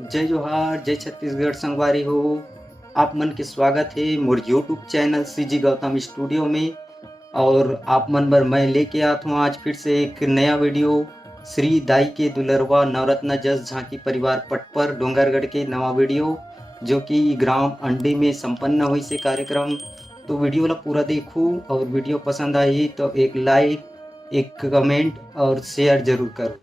जय जोहार, जय छत्तीसगढ़ संगवारी हो। आप मन के स्वागत है मोर YouTube channel CG Gautam studio में। और आप मन बर मैं लेके आता हूँ आज फिर से एक नया वीडियो। श्री दाई के दुलरवा नवरत्ना जस झांकी परिवार पटपर डोंगरगढ़ के नवा वीडियो, जो कि ग्राम अंडी में संपन्न हुई से कार्यक्रम। तो वीडियो ला पूरा देखो और वीडियो पसंद आई तो एक लाइक, एक कमेंट और शेयर जरूर करो।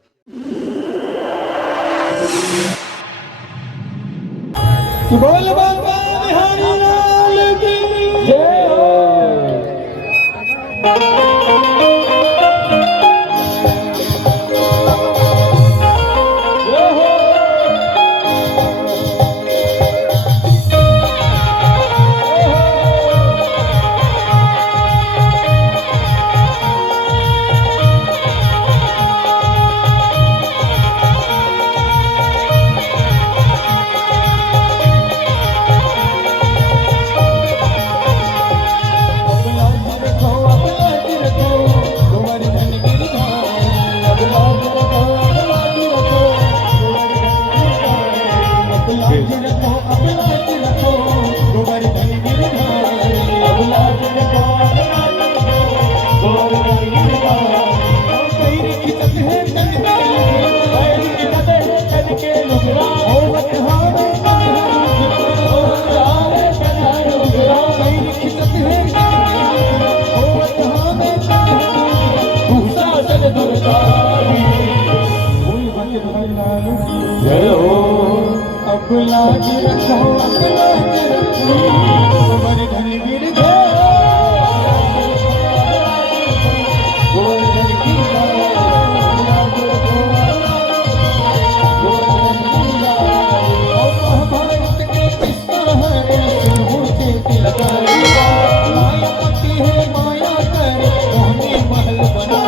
बोल बाबा बिहारी लाल की जय हो। लाज रखो लाज रखो गोवर्धन गिरधर गोवर्धन गिरधर लाज रखो गोवर्धन गिरधर। महाभारत के किस्सा है सिंह से तिलकारी माया पति है माया कर मोहनी महल बना।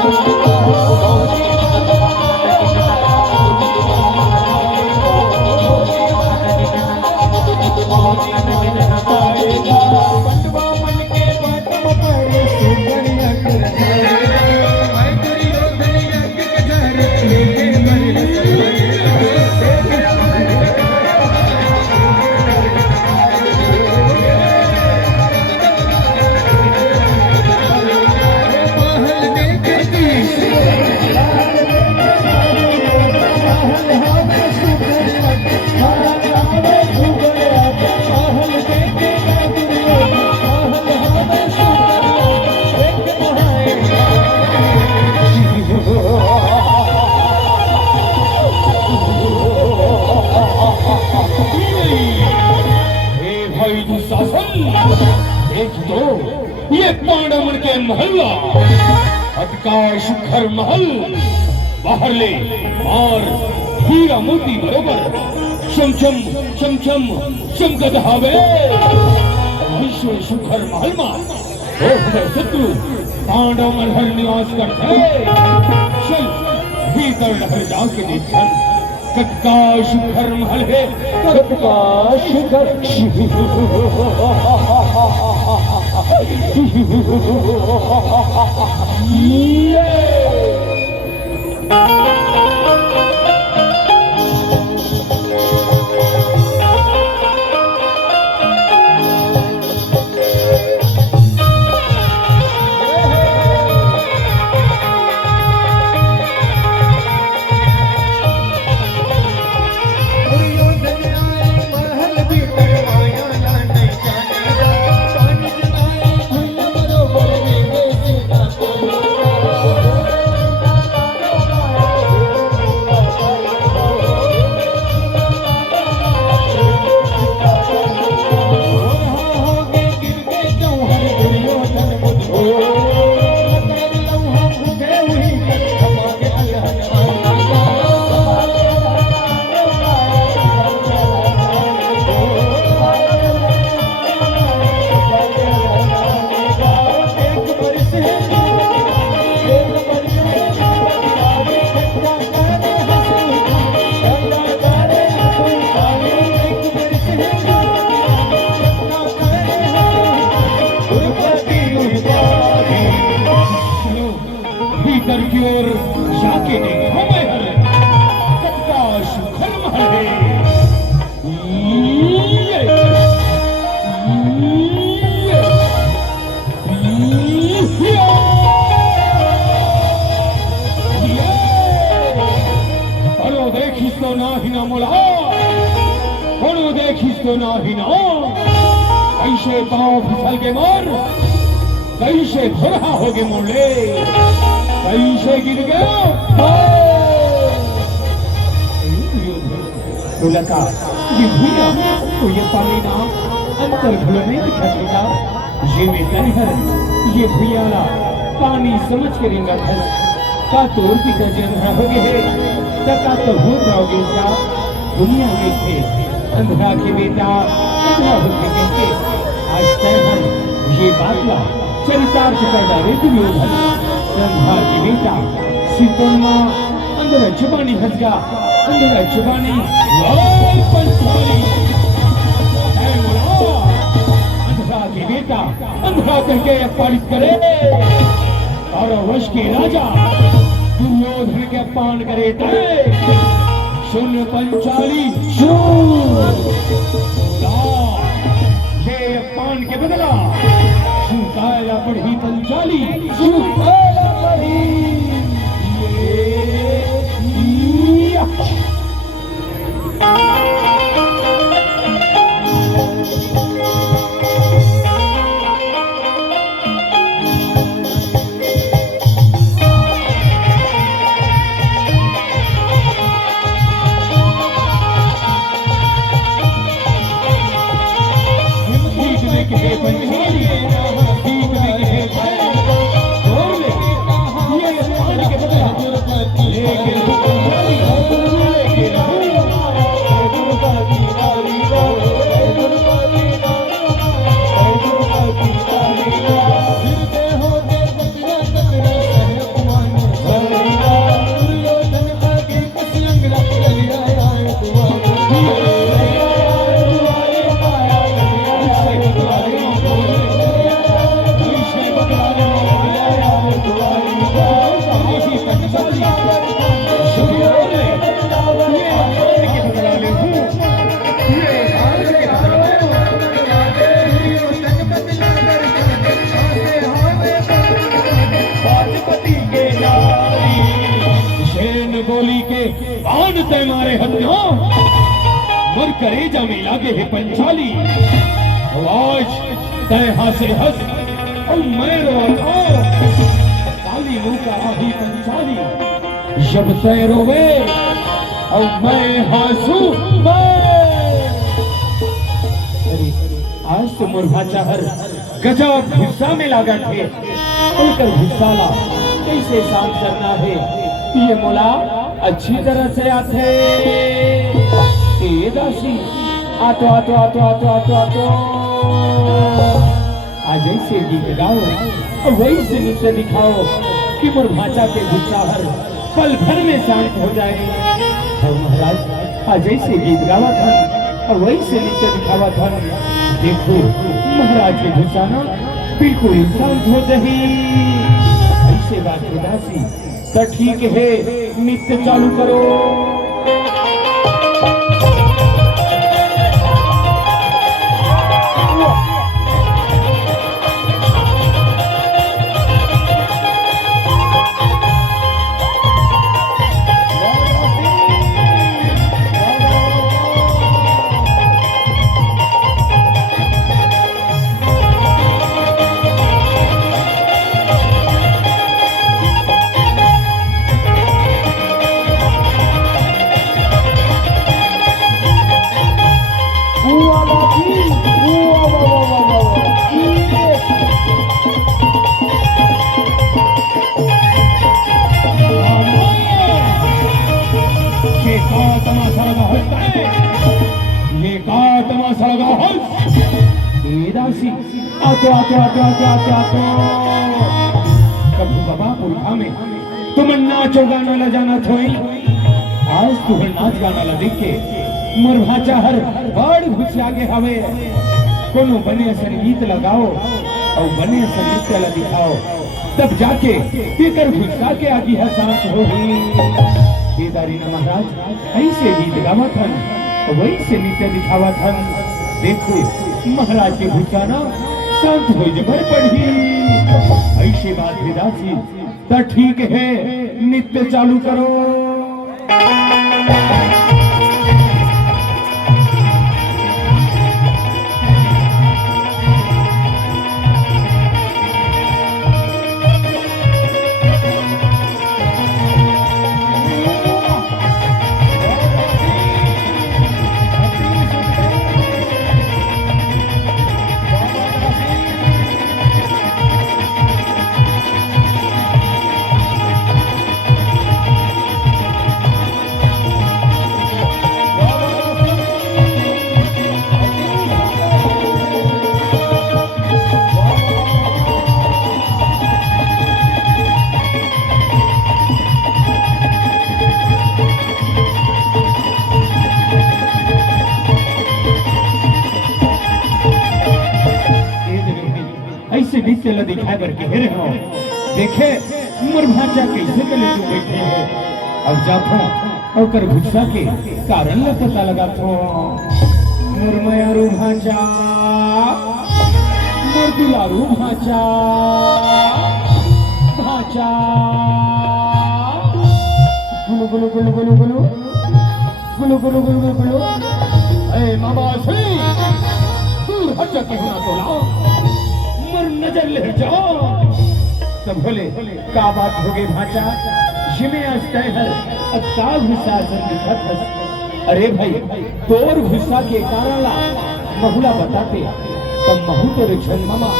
ये पांडवन के महल अटका शिखर महल बाहर ले और हीरा मोती बरोबर चमचम चमचम चमकत हवे विश्व शिखर महल में शत्रु पांडव मनहर निवास करते। चल भीतर लहर जाके देखन कटका शिखर महल है कटका शिखर तो नाही ना मोला कोनो देखिस तो नाही ना कैसे पाँव फिसल के मोर कैसे धुरा हो गए मोले कैसे गिर गया तो लगा ये भूया तो ये पानी ना अंतर भूल नहीं दिखा ये में हर ये भूयाला पानी समझ के रिंगा धस का तोड़ भी का अंधरा हो गए तका तो हो जाओगे उसका दुनिया में थे अंधरा के बेटा अंधरा होते कहते आज तैहर ये बातला चरितार्थ कर डाले दुर्योधन अंधरा के बेटा सीतोन्मा अंधरा जुबानी हंस गया अंधरा जुबानी लाल पंचवाली अंधरा के बेटा अंधरा करके अपमानित करे और वश के राजा दुर्योधन के अपमान करे शून्य पंचाली ये अपमान के बदला सुकाया पढ़ी पंचाली सुकाया पढ़ी मारे हत्या मर करेजा में लागे है पंचाली आज तय हंसे हंस और मैं रोता काली मुंह का आही पंचाली जब तय रोवे और मैं हंसू आज तो मुर्भाचा हर गजब गुस्सा में लगा थे उनकर गुस्साला कैसे शांत करना है ये मोला अच्छी तरह से आते दासी आतो आतो आतो आतो आतो आतो आज ऐसे गीत गाओ और वही से नृत्य दिखाओ कि मोर भाचा के गुस्सा हर पल भर में शांत हो जाए और महाराज आज ऐसे गीत गावा था और वही से नृत्य दिखावा था देखो महाराज के गुस्सा ना बिल्कुल शांत हो जाए ऐसे बात दासी तो ठीक है नृत्य चालू करो आते आते आते आते आते आते कभी बाबा पुरखा में तुम नाचो गाना ला जाना थोई आज तुम नाच गाना ला देख के मोर भाचा हर बड़ खुश आगे हवे कोनो बने संगीत लगाओ और बने संगीत ला दिखाओ तब जाके पीकर गुस्सा के आगे है शांत हो ही केदारी ना महाराज ऐसे गीत गावा था वही से नृत्य दिखावा था देखो महाराज के गुस्सा ना शांत हो जबर पड़ी ऐसी बात दासी तो ठीक है नृत्य चालू करो नृत्य ला दिखाए बर कह रहे हो। देखे मोर भाचा कैसे गले तू बैठे हो। अब जाथो ओकर गुस्सा के कारण ला पता लगा थो। मोर मयारू भाचा, मोर दुलारू भाचा, भाचा गुलु गुलु गुलु गुलु गुलु गुलु गुलु गुलु गुलु। ए मामा श्री दूर हट जाके होना तो लाओ, मर नजर ले जाओ। तब बोले का बात हो गई भाचा, जिमे आस्ते है अक्का गुस्सा से दिखत है। अरे भाई तोर गुस्सा के कारण ला महुला बताते, तब महू तो रिक्शन मामा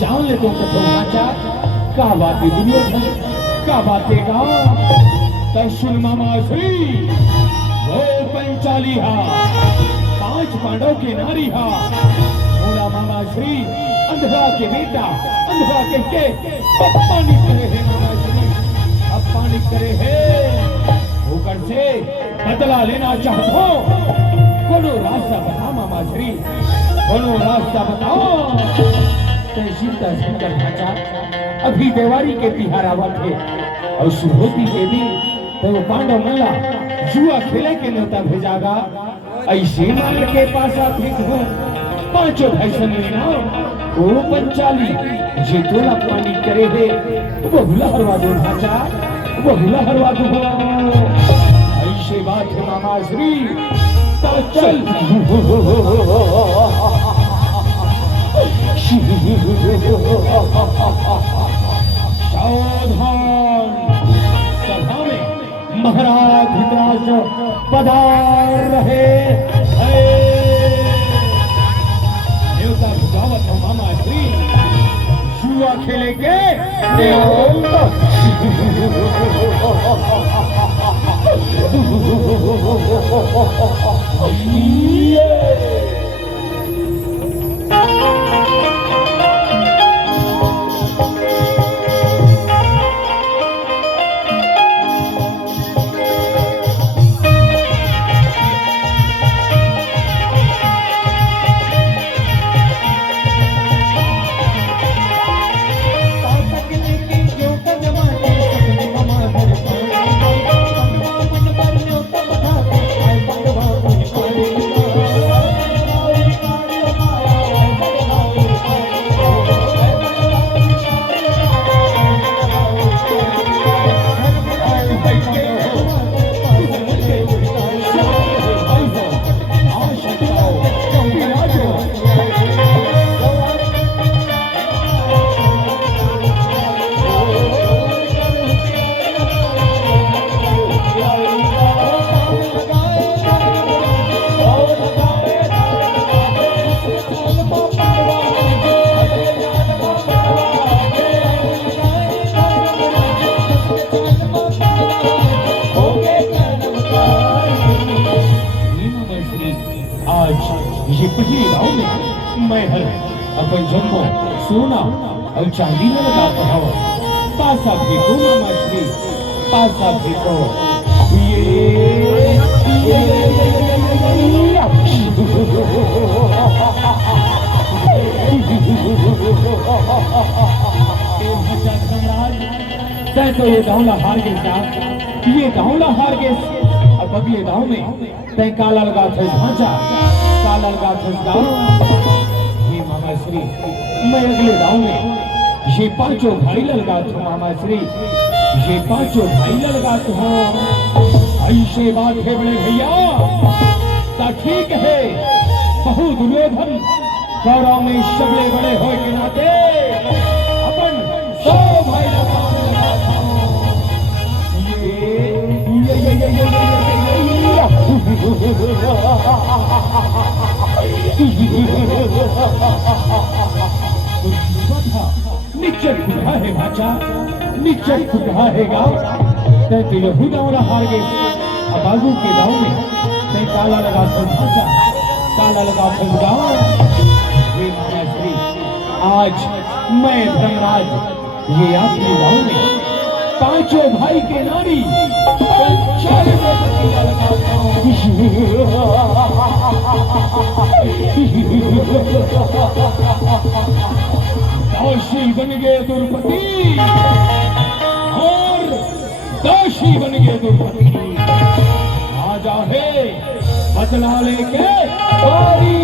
जान ले तो कथो भाचा का बात है दुनिया भर का बातें का। तब सुन मामा श्री वो पंचाली हा 5 पांडव के नारी हा। बोला मामा श्री अंधा के बेटा अंधा के पानी करे है मामा श्री, अब पानी करे है होकर से बदला लेना चाहता हूँ। कोनो रास्ता बता मामा श्री, कोनो रास्ता बताओ। चिंता सुनकर भाचा अभी देवारी के तिहार आवत है और सुहोती के दिन तो वो पांडव मल्ला जुआ खेले के न्योता भेजागा। ऐसे मार के पास आप हो 5 भैसन लेना वो पंचाली जे तोला पानी करे है वो हुला हरवा दो भाचा, वो हुला हरवा दो। ऐसे बात है मामा श्री तो चल। सावधान, सभा में महाराज धृतराष्ट्र पधार रहे। देवता बुझावत हो मामा श्री जुआ खेलेंगे मैं हर अपन जम्मो सोना और चांदी में लगा पढ़ाओ। पासा फेंको मामा श्री, पासा फेंको। तय तो ये गाँव हार गए साहब, ये गाँव हार गए। अब अगले गाँव में तय काला लगा था ढांचा, काला लगा था गाँव। ये मामा श्री मैं अगले गाँव में ये 5 भाई लगा था मामा श्री, ये 5 भाई लगा था। ऐसे बात है बड़े भैया ता ठीक है, बहु दुर्योधन कौरव में सबले बड़े हो के नाते अपन 100 भाई लगा था। निश्चय खुदा है भाचा, निश्चय खुदा है गाँव। तय तो यहूदा वाला हार गए। अब आगू के गाँव में तय काला लगा था भाचा, काला लगा था गाँव। हे मामा श्री आज मैं धर्मराज ये आपके गाँव में 5 भाई के नारी दासी बन गए द्रौपदी और दासी बन गए द्रौपदी। आजा है बदला लेके बारी।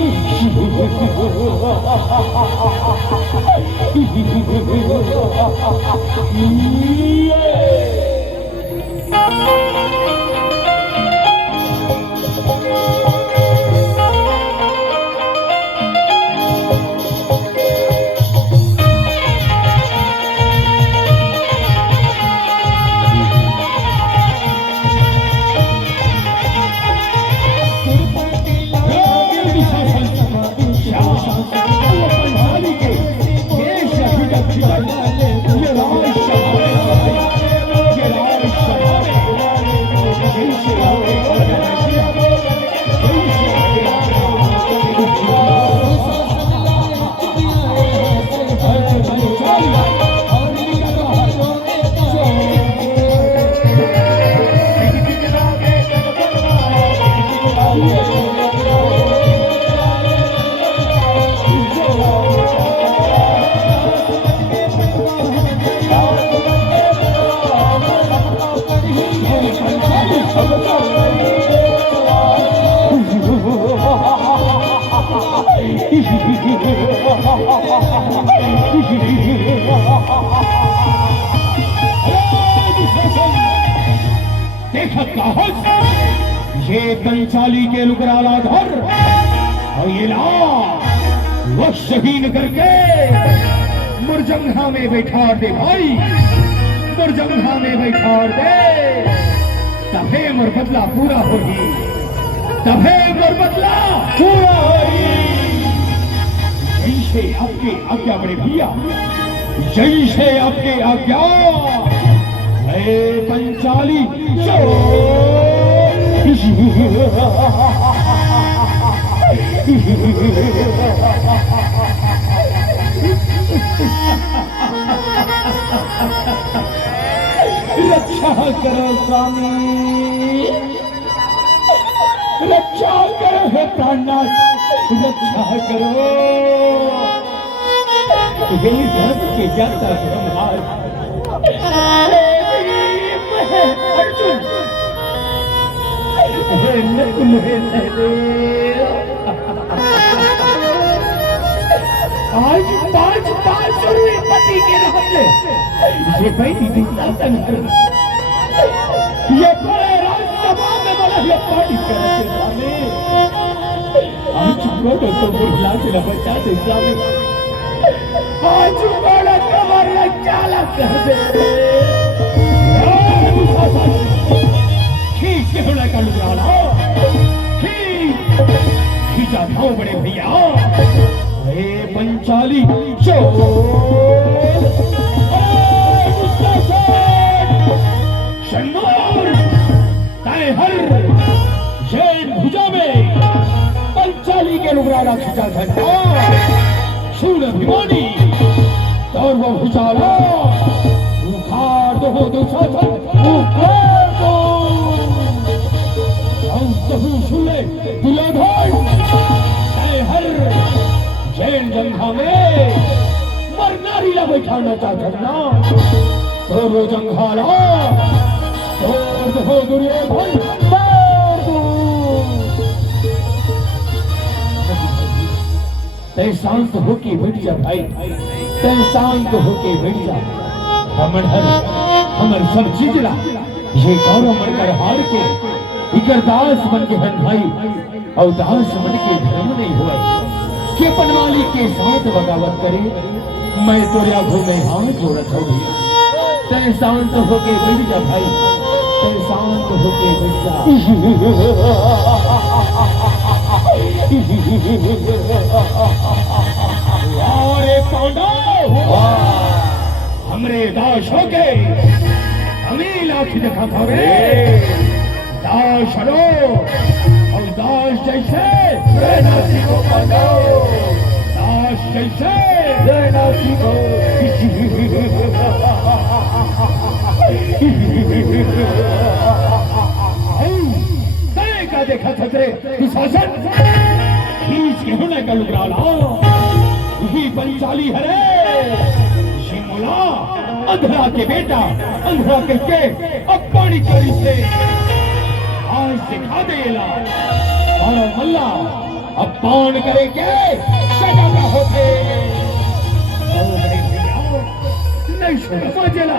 ये कंचाली के लुकराला धर और ये ला वो शहीन करके मुरजंघा में बैठा दे भाई, मुरजंघा में बैठा दे। तभे मोर बदला पूरा होगी, तभे मोर बदला पूरा होगी। जैसे आपके आज्ञा बड़े भैया, जैसे आपके आज्ञा। पंचाली रक्षा करो स्वामी, रक्षा करो हे प्राणनाथ, रक्षा करो। यही धर्म के ज्ञाता ब्रह्माज अर्जुन नकुल आज 5 सूर्य पति के रहते ये बैठी दिखातन ये बड़े राजसभा में बड़ा ये पार्टी करते सामने आज को तो बुला से बचा दे सामने आज बड़ा कमर चाला कर दे। खींच के थोड़ा कर लुकराला, खींचा था बड़े भैया। पंचाली जैन भुजा में पंचाली के लुकराला खींचा था सूर अभिमानी और वो भुजाला उखाड़ दो दुशासन, उखाड़ दो। हम सभी सुने दुर्योधन हर जैन जंघा में मरनारी ला बैठाना चाहता ना, तो वो जंघाला तोड़ दो दुर्योधन, तोड़ दो। तय शांत होके बैठ जा भाई, तय शांत होके बैठ जा। हमर सब चीजला ये गौरव मनकर हार के इकर दास बन के हन भाई, और दास बन के धर्म नहीं हुआ के पनवाली के साथ बगावत करे। मैं तोरे आंखों में हाथ जोड़त हूँ, तय शांत होके बैठ जा भाई, तय शांत होके बैठ जा। अरे पांडव हमरे दास हो गए, हमें लाठी दिखा रे दास हलो, और दास जैसे रहना सीखो पांडव, दास जैसे रहना सीखो। का देखा छतरे शासन खींच के होने का लुकराला, यही पंचाली हरे बोला अंधरा के बेटा अंधरा करके अब पानी करी से आज सिखा देला और मल्ला अब पान करे के सजा का होते नहीं छोड़ा मजेला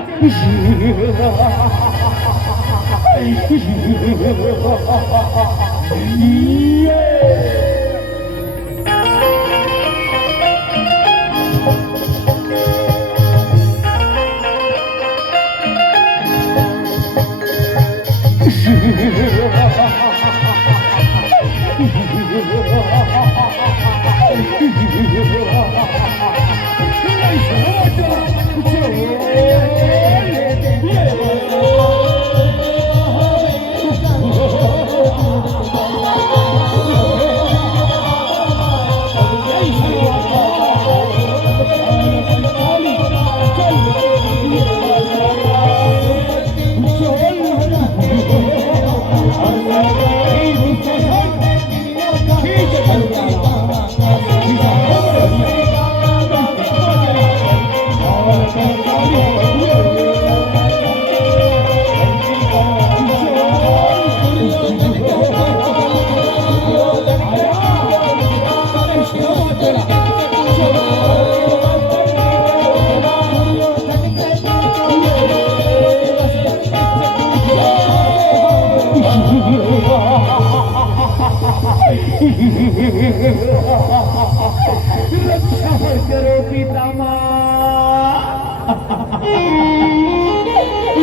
रक्षा करो पितामह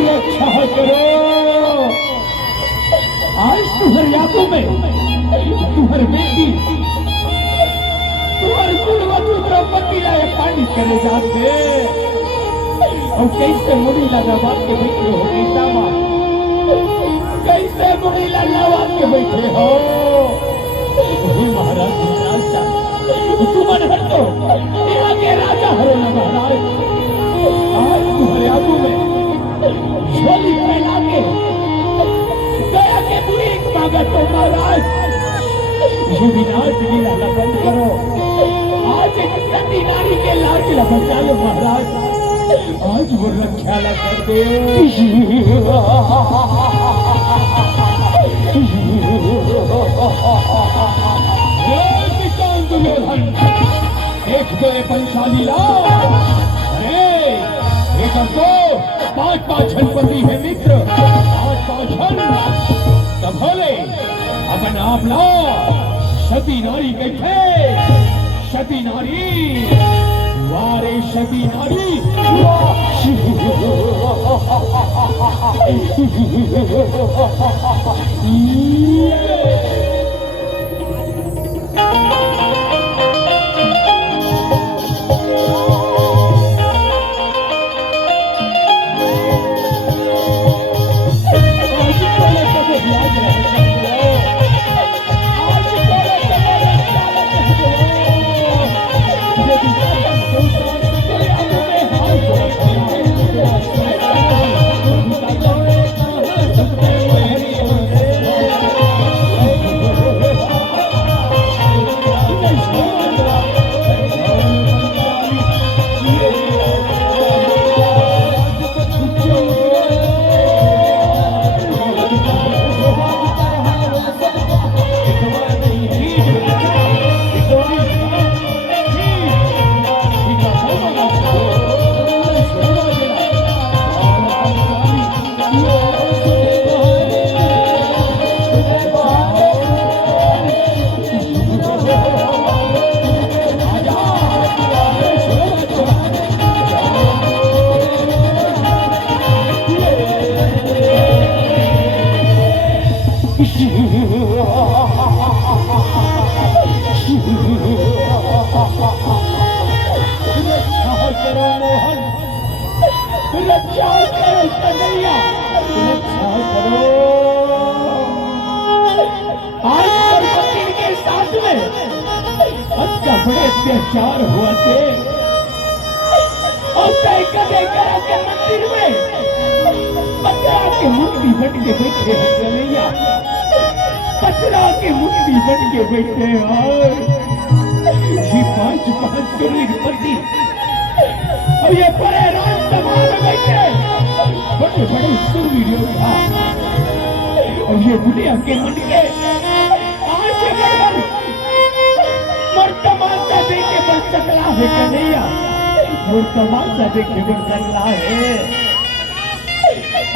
रक्षा करो आज तुम्हारी यादों में तुम्हारी बेटी तुम्हारे पूर्वजों द्रौपदी लाए पानी करे जाते और कैसे मुड़ी लगा बात के बैठे हो पितामह कैसे मुड़ी लगा के बैठे हो महाराज तुमन हटो यहाँ के राजा हरो ना महाराज आज तुम्हारे आगू में झोली फैला के गया के भीख मांगा तो महाराज ये विनाश लीला बंद करो आज एक सती नारी के लाज ला बचा लो महाराज आज वो रक्षा ला कर दे एक दो पंचाली लाओ एक को पांच जनपति है मित्र पांच जन तब भले अपन आप लाओ सती नारी कैसे सती नारी वारे सती नारी बड़े अत्याचार हुआ थे और कई कदे करा के मंदिर में पत्थरा के मूर्ति बन के बैठे हैं कन्हैया पत्थरा के मूर्ति बन के बैठे हैं ये पांच शरीर पति और ये बड़े राजसभा में बैठे बड़े बड़े सुरवीरों का और ये दुनिया के मन के आज गड़बड़ वर्तमान सा देखे बस चकला है कन्हैया, वर्तमान सा देखे बस चकला है।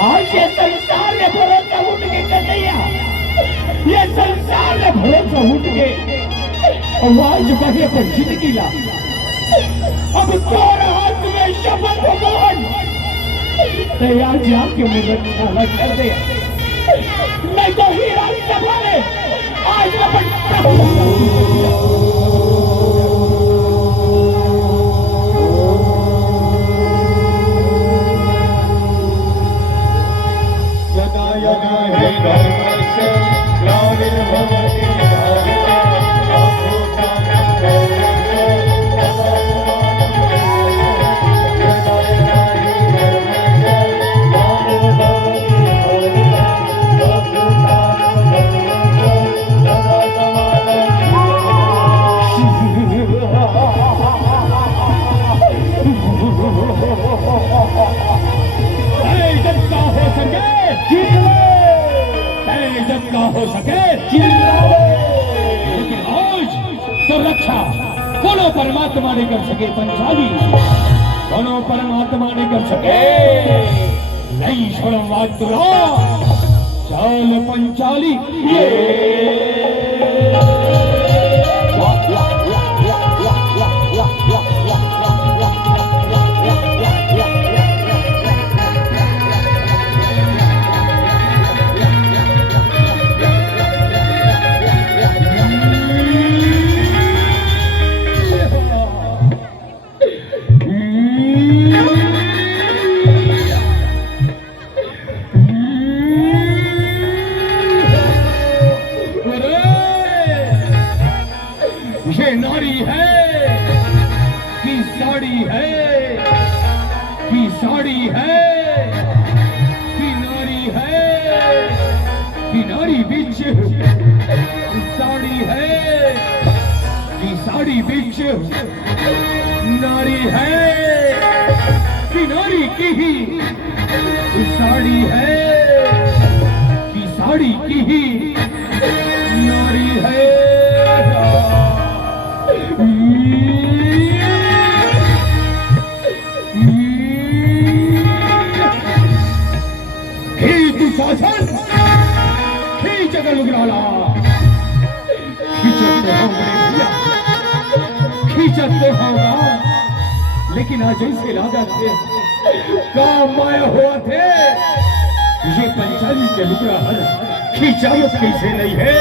आज ये संसार में भरोसा उठ के कन्हैया, ये संसार में भरोसा उठ के आवाज बहे पर जिंदगी ला। अब तोर हाथ में शपथ मोहन तैयार जाके मुझे खाला कर दे, नहीं तो ही राज्यसभा में आज अपन यदा यदा हे धर्मस्य ग्लानिर्भवति भारते हो सके लेकिन आज तो रक्षा कोनो परमात्मा ने कर सके पंचाली, कोनो परमात्मा ने कर सके नहीं छोड़ो मात्रा चाल पंचाली नारी है कि साड़ी है, कि साड़ी है कि नारी है, कि नारी बीच साड़ी है कि साड़ी बीच नारी है, कि नारी की ही साड़ी है कि साड़ी की ही नारी है। शासन खींच कर उगराला खींचत तो हम बड़े भैया खींचत तो होगा, लेकिन आज ऐसे लादा थे काम माया हुआ थे ये पंचाली के लुगरा हर खींचावत कैसे नहीं है,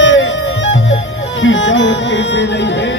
खींचावत कैसे नहीं है।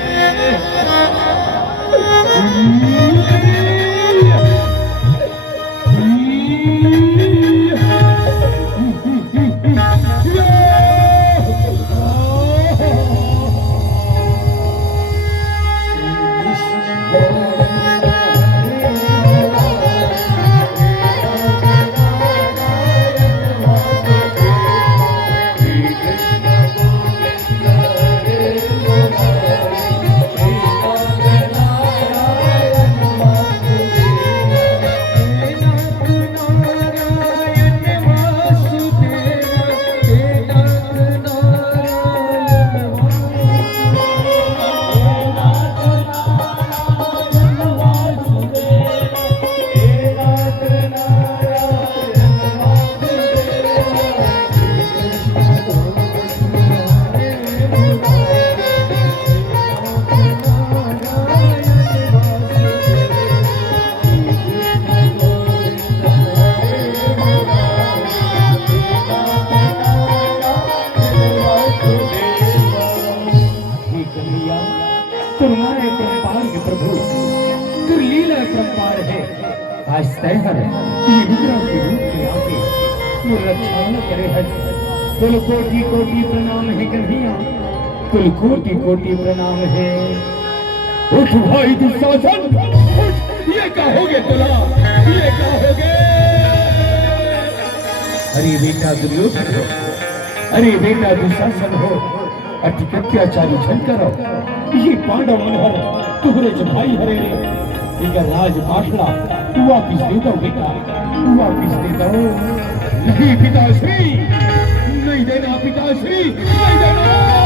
कुल कोटि कोटि प्रणाम है कन्हैया, कुल कोटि कोटि प्रणाम है। उठ भाई दुशासन उठ, ये कहोगे तुला, ये कहोगे। अरे बेटा दुर्योधन हो, अरे बेटा दुशासन हो, अति अत्याचारी छल करो। ये पांडव मनहर तुहरे भाई हरे रे, इनका राजभाषणा वापिस दे दो बेटा, वापिस दे दो। नहीं पिताश्री, नहीं देना पिताश्री, नहीं देना।